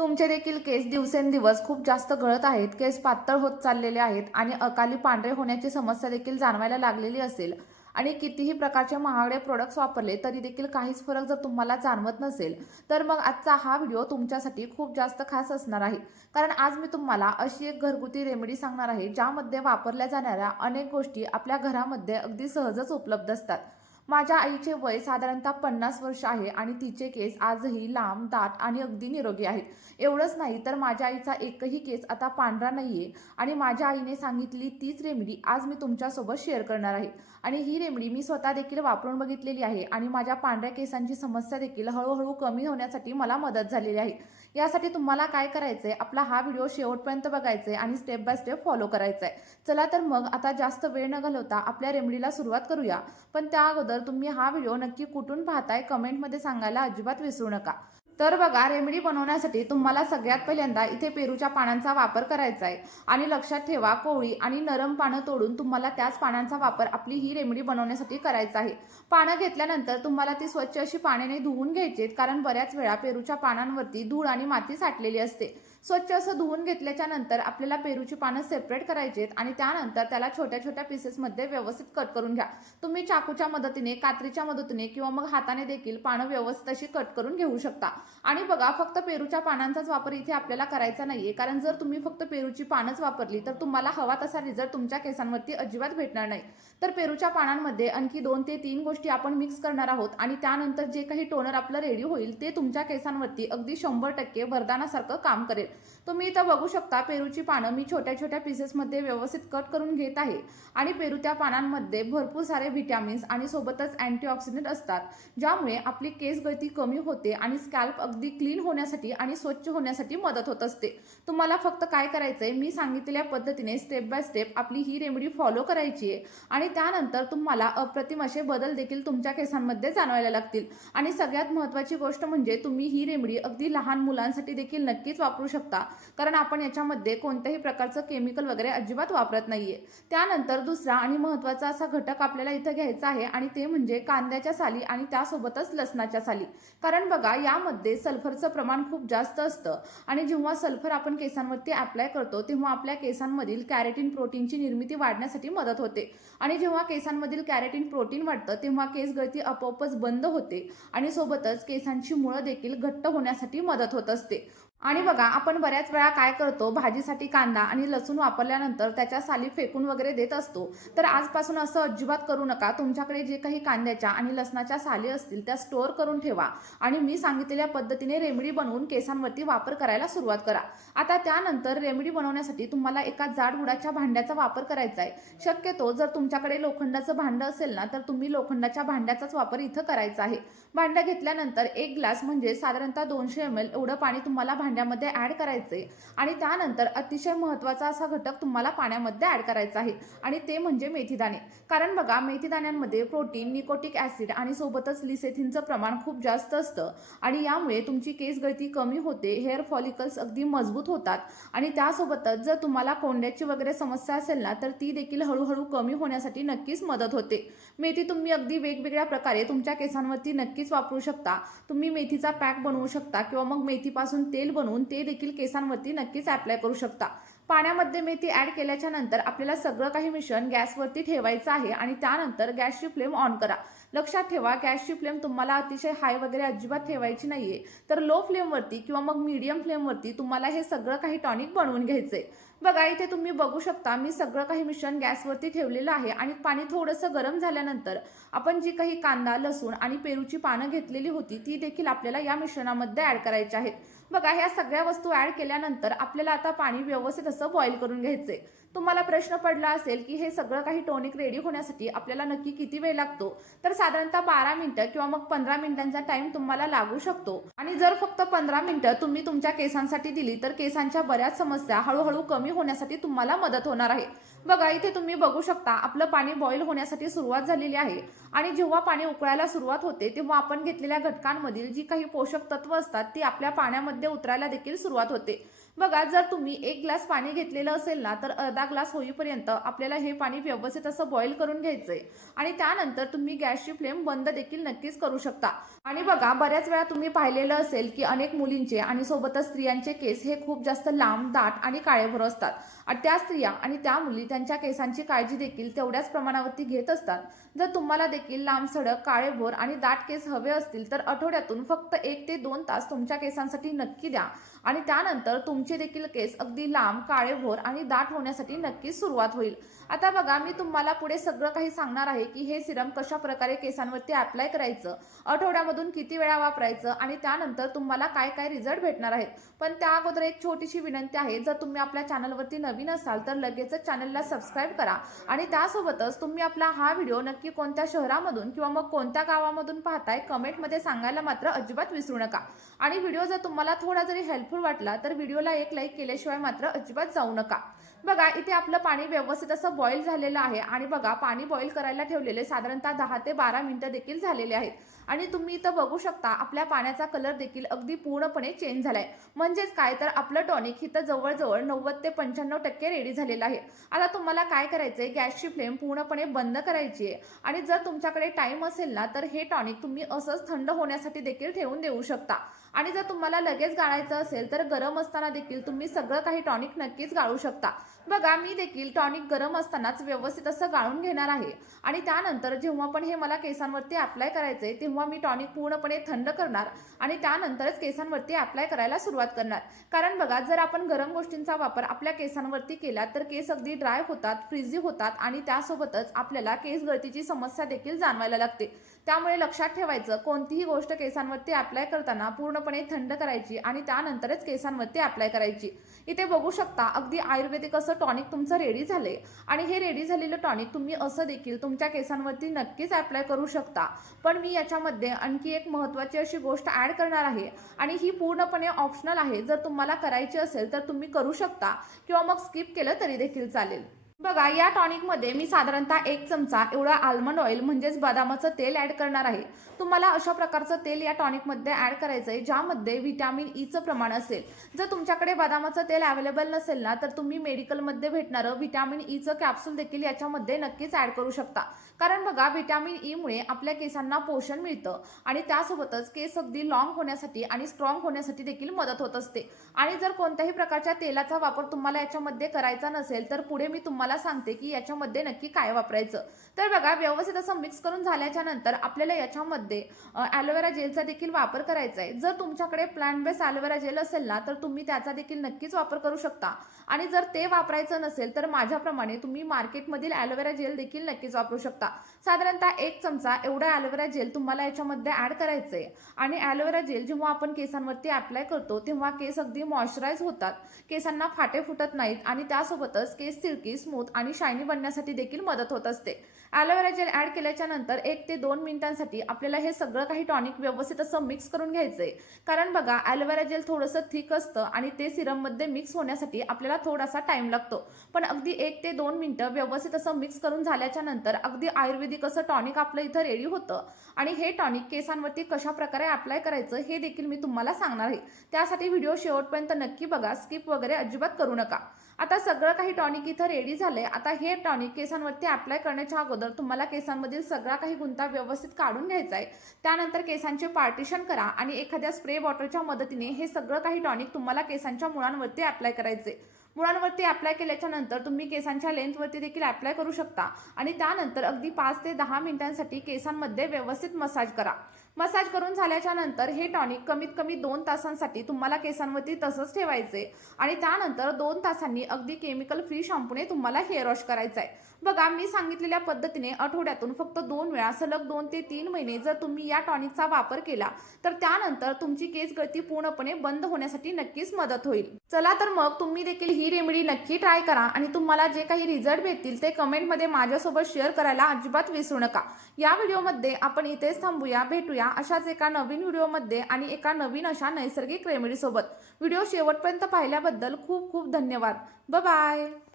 तुमचे देखील केस दिवसेंदिवस खूप जास्त गळत आहेत, केस पातळ होत चाललेले आहेत आणि अकाली पांढरे होण्याची समस्या देखील जाणवायला लागलेली असेल आणि कितीही प्रकारचे महागडे प्रोडक्ट्स वापरले तरी देखील काहीच फरक जर तुम्हाला जाणवत नसेल, तर मग आजचा हा व्हिडिओ तुमच्यासाठी खूप जास्त खास असणार आहे. कारण आज मी तुम्हाला अशी एक घरगुती रेमेडी सांगणार आहे, ज्यामध्ये वापरल्या जाणाऱ्या अनेक गोष्टी आपल्या घरामध्ये अगदी सहजच उपलब्ध असतात. माझ्या आईचे वय साधारणतः 50 वर्ष आहे आणि तिचे केस आजही लांब, दाट आणि अगदी निरोगी आहेत. एवढंच नाही तर माझ्या आईचा एकही केस आता पांढरा नाहीये आणि माझ्या आईने सांगितली तीच रेमेडी आज मी तुमच्यासोबत शेअर करणार आहे. आणि ही रेमेडी मी स्वतः देखील वापरून बघितलेली आहे आणि माझ्या पांढऱ्या केसांची समस्या देखील हळूहळू कमी होण्यासाठी मला मदत झालेली आहे. यासाठी तुम्हाला काय करायचंय, आपला हा व्हिडिओ शेवटपर्यंत बघायचा आहे आणि स्टेप बाय स्टेप फॉलो करायचा आहे. चला तर मग आता जास्त वेळ न घालवता आपल्या रेमेडीला सुरुवात करूया. पण त्या अगोदर तुम्ही हा व्हिडिओ नक्की कुठून पाहताय कमेंटमध्ये सांगायला अजिबात विसरू नका. तर बघा, रेमेडी बनवण्यासाठी तुम्हाला सगळ्यात पहिल्यांदा इथे पेरूच्या पानांचा वापर करायचा आहे. आणि लक्षात ठेवा, कोवळी आणि नरम पानं तोडून तुम्हाला त्याच पानांचा वापर आपली ही रेमेडी बनवण्यासाठी करायचा आहे. पानं घेतल्यानंतर तुम्हाला ती स्वच्छ अशी पाण्याने धुवून घ्यायची, कारण बऱ्याच वेळा पेरूच्या पानांवरती धूळ आणि माती साठलेली असते. स्वच्छ असं धुवून घेतल्याच्या नंतर आपल्याला पेरूची पानं सेपरेट करायची आणि त्यानंतर त्याला छोट्या छोट्या पीसेसमध्ये व्यवस्थित कट करून घ्या. तुम्ही चाकूच्या मदतीने, कात्रीच्या मदतीने किंवा मग हाताने देखील पानं व्यवस्थित अशी कट करून घेऊ शकता. आणि बघा, फक्त पेरूच्या पानांचाच वापर इथे आपल्याला करायचा नाहीये, कारण जर तुम्ही फक्त पेरूची पानच वापरली तर तुम्हाला हवा तसा रिझल्ट तुमच्या केसांवरती अजिबात भेटणार नाही. तर पेरूच्या पानांमध्ये आणखी 2 ते 3 गोष्टी आपण मिक्स करणार आहोत आणि त्यानंतर जे काही टोनर आपलं रेडी होईल ते तुमच्या केसांवरती अगदी 100% वरदानासारखं काम करेल. तुम्ही इथं बघू शकता, पेरूची पानं मी छोट्या छोट्या पीसेसमध्ये व्यवस्थित कट करून घेत आहे. आणि पेरू त्या पानांमध्ये भरपूर सारे व्हिटॅमिन्स आणि सोबतच अँटीऑक्सिडंट असतात, ज्यामुळे आपली केस गळती कमी होते आणि स्कॅल्प अगदी क्लीन होण्यासाठी आणि स्वच्छ होण्यासाठी मदत होत असते. तुम्हाला फक्त काय करायचंय, मी सांगितलेल्या पद्धतीने स्टेप बाय स्टेप आपली ही रेमेडी फॉलो करायची आहे आणि त्यानंतर तुम्हाला अप्रतिम असे बदल देखील तुमच्या केसांमध्ये जाणवायला लागतील. आणि सगळ्यात महत्त्वाची गोष्ट म्हणजे तुम्ही ही रेमेडी अगदी लहान मुलांसाठी देखील नक्कीच वापरू शकता, कारण आपण याच्यामध्ये कोणत्याही प्रकारचं केमिकल वगैरे अजिबात वापरत नाहीये. त्यानंतर दुसरा आणि महत्त्वाचा असा घटक आपल्याला इथं घ्यायचा आहे आणि ते म्हणजे कांद्याच्या साली आणि त्यासोबतच लसणाच्या साली. कारण बघा, यामध्ये सल्फरचं प्रमाण खूप जास्त असतं आणि जेव्हा सल्फर आपण केसांवरती अप्लाय करतो तेव्हा आपल्या केसांमधील कॅरेटीन प्रोटीनची निर्मिती वाढण्यासाठी मदत होते. आणि जेव्हा केसांमधील कॅरेटीन प्रोटीन वाढतं तेव्हा केस गळती आपोआपच बंद होते आणि सोबतच केसांची मुळं देखील घट्ट होण्यासाठी मदत होत असते. आणि बघा, आपण बऱ्याच वेळा काय करतो, भाजीसाठी कांदा आणि लसूण वापरल्यानंतर त्याच्या साली फेकून वगैरे देत असतो. तर आजपासून असं अजिबात करू नका. तुमच्याकडे जे काही कांद्याच्या आणि लसणाच्या साली असतील त्या स्टोअर करून ठेवा आणि मी सांगितलेल्या पद्धतीने रेमेडी बनवून केसांवरती वापर करायला सुरुवात करा. आता त्यानंतर रेमेडी बनवण्यासाठी तुम्हाला एका जाड बुडाच्या भांड्याचा वापर करायचा आहे. शक्यतो जर तुमच्याकडे लोखंडाचं भांडं असेल ना, तर तुम्ही लोखंडाच्या भांड्याचाच वापर इथं करायचा आहे. भांडं घेतल्यानंतर 1 ग्लास म्हणजे साधारणतः 200 ml एवढं पाणी तुम्हाला भांड्यामध्ये ऍड करायचंय. आणि त्यानंतर अतिशय महत्त्वाचा असा घटक तुम्हाला पाण्यामध्ये ऍड करायचा आहे आणि ते म्हणजे मेथीदाणे. कारण बघा, मेथीदाण्यांमध्ये प्रोटीन, निकोटिक ऍसिड आणि सोबतच लिसेथिनचं प्रमाण खूप जास्त असतं आणि यामुळे तुमची केस गळती कमी होते, हेअर फॉलिकल्स अगदी मजबूत होतात आणि त्यासोबतच जर तुम्हाला कोंड्याची वगैरे समस्या असेल ना, तर ती देखील हळूहळू कमी होण्यासाठी नक्कीच मदत होते. मेथी तुम्ही अगदी वेगवेगळ्या प्रकारे तुमच्या केसांवरती नक्कीच वापरू शकता. तुम्ही मेथीचा पॅक बनवू शकता किंवा मग मेथीपासून तेल बनवून ते देखील केसांवरती नक्कीच अप्लाय करू शकता. पाण्यामध्ये मेथी ऍड केल्याच्या नंतर आपल्याला सगळं काही मिश्रण गॅसवरती ठेवायचं आहे आणि त्यानंतर गॅसची फ्लेम ऑन करा. लक्षात ठेवा, गॅसची फ्लेम तुम्हाला अतिशय हाय वगैरे अजिबात ठेवायची नाहीये, तर लो फ्लेमवरती किंवा मग मीडियम फ्लेमवरती तुम्हाला हे सगळं काही टॉनिक बनवून घ्यायचंय. बघा, इथे तुम्ही बघू शकता, मी सगळं काही मिश्रण गॅसवरती ठेवलेलं आहे आणि पाणी थोडंसं गरम झाल्यानंतर आपण जी काही कांदा, लसूण आणि पेरूची पानं घेतलेली होती ती देखील आपल्याला या मिश्रणामध्ये ऍड करायची आहेत. बघा, ह्या सगळ्या वस्तू ऍड केल्यानंतर आपल्याला आता पाणी व्यवस्थित असं बॉईल करून घ्यायचंय. तुम्हाला प्रश्न पडला असेल की हे सगळं काही टॉनिक रेडी होण्यासाठी आपल्याला नक्की किती वेळ लागतो, तर साधारणतः 12 मिनिटं किंवा मग 15 मिनिटांचा टाइम तुम्हाला लागू शकतो. आणि जर फक्त 15 मिनिटं तुम्ही तुमच्या केसांसाठी दिली तर केसांच्या बऱ्याच समस्या हळूहळू कमी होण्यासाठी तुम्हाला मदत होणार आहे. बघा, इथे तुम्ही बघू शकता, आपलं पाणी बॉईल होण्यासाठी सुरुवात झालेली आहे आणि जेव्हा पाणी उकळायला सुरुवात होते तेव्हा आपण घेतलेल्या घटकांमधील जी काही पोषक तत्व असतात ती आपल्या पाण्यामध्ये उतरायला देखील सुरुवात होते. बघा, जर तुम्ही 1 ग्लास पाणी घेतलेलं असेल ना, तर अर्धा ग्लास होईपर्यंत आपल्याला हे पाणी व्यवस्थित असं बॉईल करून घ्यायचंय आणि त्यानंतर तुम्ही गॅसची फ्लेम बंद देखील नक्कीच करू शकता. आणि बघा, बऱ्याच वेळा तुम्ही पाहिलेलं असेल की अनेक मुलींचे आणि सोबतच स्त्रियांचे केस हे खूप जास्त लांब, दाट आणि काळेभोर असतात आणि त्या स्त्रिया आणि त्या मुली त्यांच्या केसांची काळजी देखील तेवढ्याच प्रमाणावरती घेत असतात. जर तुम्हाला देखील लांब सडक, काळेभोर आणि दाट केस हवे असतील तर आठवड्यातून फक्त 1 ते 2 तास तुमच्या केसांसाठी नक्की द्या आणि त्यानंतर तुमचे देखील केस अगदी लांब, काळेभोर आणि दाट होण्यासाठी नक्कीच सुरुवात होईल. आता बघा, मी तुम्हाला पुढे सगळं काही सांगणार आहे की हे सिरम कशा प्रकारे केसांवरती अप्लाय करायचं, आठवड्यामधून किती वेळा वापरायचं आणि त्यानंतर तुम्हाला काय काय रिझल्ट भेटणार आहेत. पण त्या अगोदर एक छोटीशी विनंती आहे, जर तुम्ही आपल्या चॅनलवरती नवीन असाल तर लगेचच चॅनलला सबस्क्राईब करा आणि त्यासोबतच तुम्ही आपला हा व्हिडिओ नक्की कोणत्या शहरामधून किंवा मग कोणत्या गावामधून पाहताय कमेंटमध्ये सांगायला मात्र अजिबात विसरू नका. आणि व्हिडिओ जर तुम्हाला थोडा जरी हेल्पफुल वाटला तर व्हिडिओला एक लाईक केल्याशिवाय मात्र अजिबात जाऊ नका. बघा, इथे आपलं पाणी व्यवस्थित असं बॉईल झालेलं आहे आणि बघा, पाणी बॉईल करायला ठेवलेले साधारणतः 10 ते 12 मिनिटं देखील झालेले आहेत आणि तुम्ही इथं बघू शकता आपल्या पाण्याचा कलर देखील अगदी पूर्णपणे चेंज झालाय. म्हणजेच काय तर आपलं टॉनिक इथं जवळजवळ 90 ते 95% रेडी झालेलं आहे. आता तुम्हाला काय करायचंय, गॅसची फ्लेम पूर्णपणे बंद करायची आहे आणि जर तुमच्याकडे टाइम असेल ना तर हे टॉनिक तुम्ही असंच थंड होण्यासाठी देखील ठेवून देऊ शकता आणि जर तुम्हाला लगेच गाळायचं असेल तर गरम असताना देखील तुम्ही सगळं काही टॉनिक नक्कीच गाळू शकता. बघा, मी देखील टॉनिक गरम असतानाच व्यवस्थित असं गाळून घेणार आहे आणि त्यानंतर जेव्हा पण हे मला केसांवरती अप्लाय करायचंय तेव्हा मी टॉनिक पूर्णपणे थंड करणार आणि त्यानंतरच केसांवरती अप्लाय करायला सुरुवात करणार. कारण बघा, जर आपण गरम गोष्टींचा वापर आपल्या केसांवरती केला तर केस अगदी ड्राय होतात, फ्रीझी होतात आणि त्यासोबतच आपल्याला केस गळतीची समस्या देखील जाणवायला लागते. त्यामुळे लक्षात ठेवायचं, कोणतीही गोष्ट केसांवरती अप्लाय करताना पूर्णपणे थंड करायची आणि त्यानंतरच केसांवरती अप्लाय करायची. इथे बघू शकता अगदी आयुर्वेदिक असं टॉनिक तुमचं रेडी झालंय आणि हे रेडी झालेलं टॉनिक तुम्ही असं देखील तुमच्या केसांवरती नक्कीच अप्लाय करू शकता. पण मी याच्यामध्ये आणखी एक महत्त्वाची अशी गोष्ट ऍड करणार आहे आणि ही पूर्णपणे ऑप्शनल आहे. जर तुम्हाला करायची असेल तर तुम्ही करू शकता किंवा मग स्किप केलं तरी देखील चालेल. बघा, या टॉनिकमध्ये मी साधारणतः 1 चमचा एवढा आल्मंड ऑइल म्हणजेच बदामाचं तेल ऍड करणार आहे. तुम्हाला अशा प्रकारचं तेल या टॉनिकमध्ये ऍड करायचं आहे ज्यामध्ये व्हिटॅमिन ईचं प्रमाण असेल. जर तुमच्याकडे बदामाचं तेल अवेलेबल नसेल ना तर तुम्ही मेडिकलमध्ये भेटणारं व्हिटॅमिन ईचं कॅप्सूल देखील याच्यामध्ये नक्कीच ऍड करू शकता. कारण बघा, व्हिटॅमिन ई मुळे आपल्या केसांना पोषण मिळतं आणि त्यासोबतच केस अगदी लॉंग होण्यासाठी आणि स्ट्रॉंग होण्यासाठी देखील मदत होत असते. आणि जर कोणत्याही प्रकारच्या तेलाचा वापर तुम्हाला याच्यामध्ये करायचा नसेल तर पुढे मी तुम्हाला सांगते की याच्यामध्ये नक्की काय वापरायचं. तर बघा, व्यवस्थित असं मिक्स करून झाल्याच्या नंतर आपल्याला याच्यामध्ये ॲलोवेरा जेलचा देखील वापर करायचा आहे. जर तुमच्याकडे प्लांट बेस्ड ॲलोवेरा जेल असेल ना तर तुम्ही त्याचा देखील नक्कीच वापर करू शकता आणि जर ते वापरायचं नसेल तर माझ्याप्रमाणे तुम्ही मार्केटमधील ॲलोवेरा जेल देखील नक्कीच वापरू शकता. साधारणतः 1 चमचा एवढा ॲलोवेरा जेल तुम्हाला याच्यामध्ये ऍड करायचं आहे आणि ॲलोवेरा जेल जेव्हा आपण केसांवरती अप्लाय करतो तेव्हा केस अगदी मॉइश्चराइज होतात, केसांना फाटे फुटत नाहीत आणि त्यासोबतच केस सिल्की, स्मूथ आणि शायनी बनण्यासाठी देखील मदत होत असते. ॲलोवेरा जेल ऍड केल्याच्या नंतर 1 ते 2 मिनिटांसाठी आपल्याला हे सगळं काही टॉनिक व्यवस्थित असं मिक्स करून घ्यायचंय. कारण बघा, ॲलोवेरा जेल थोडंसं थिक असतं आणि ते सिरममध्ये मिक्स होण्यासाठी आपल्याला थोडासा टाइम लागतो. पण अगदी 1 ते 2 मिनिटं व्यवस्थित असं मिक्स करून झाल्याच्या नंतर अगदी आयुर्वेदिक असं टॉनिक आपलं इथं रेडी होतं आणि हे टॉनिक केसांवरती कशा प्रकारे अप्लाय करायचं हे देखील मी तुम्हाला सांगणार आहे. त्यासाठी व्हिडिओ शेवटपर्यंत नक्की बघा, स्किप वगैरे अजिबात करू नका. आता सगळं काही टॉनिक इथं रेडी झालंय. आता हे टॉनिक केसांवरती अप्लाय करण्याच्या अगोदर तुम्हाला केसांमधील सगळा काही गुंता व्यवस्थित काढून घ्यायचा आहे. त्यानंतर केसांचे पार्टिशन करा आणि एखाद्या स्प्रे बॉटलच्या मदतीने हे सगळं काही टॉनिक तुम्हाला केसांच्या मुळांवरती अप्लाय करायचे. मुळांवरती अप्लाय केल्याच्या नंतर तुम्ही केसांच्या लेंथवरती देखील अप्लाय करू शकता आणि त्यानंतर अगदी 5 ते 10 मिनिटांसाठी केसांमध्ये व्यवस्थित मसाज करा. मसाज करून झाल्याच्या नंतर हे टॉनिक कमीत कमी 2 तासांसाठी तुम्हाला केसांवरती तसंच ठेवायचे आणि त्यानंतर 2 तासांनी अगदी केमिकल फ्री शॅम्पूने तुम्हाला हेअर वॉश करायचा आहे. बघा, मी सांगितलेल्या पद्धतीने आठवड्यातून फक्त 2 वेळा सलग 2 ते 3 महिने जर तुम्ही या टॉनिकचा वापर केला तर त्यानंतर तुमची केस गळती पूर्णपणे बंद होण्यासाठी नक्कीच मदत होईल. चला तर मग तुम्ही देखील ही रेमेडी नक्की ट्राय करा आणि तुम्हाला जे काही रिझल्ट भेटतील ते कमेंटमध्ये माझ्यासोबत शेअर करायला अजिबात विसरू नका. या व्हिडिओमध्ये आपण इथेच थांबूया. भेटूया अशाच एका नवीन व्हिडिओमध्ये आणि एका नवीन अशा नैसर्गिक रेमेडी सोबत. व्हिडिओ शेवटपर्यंत पाहिल्याबद्दल खूप खूप धन्यवाद. Bye bye.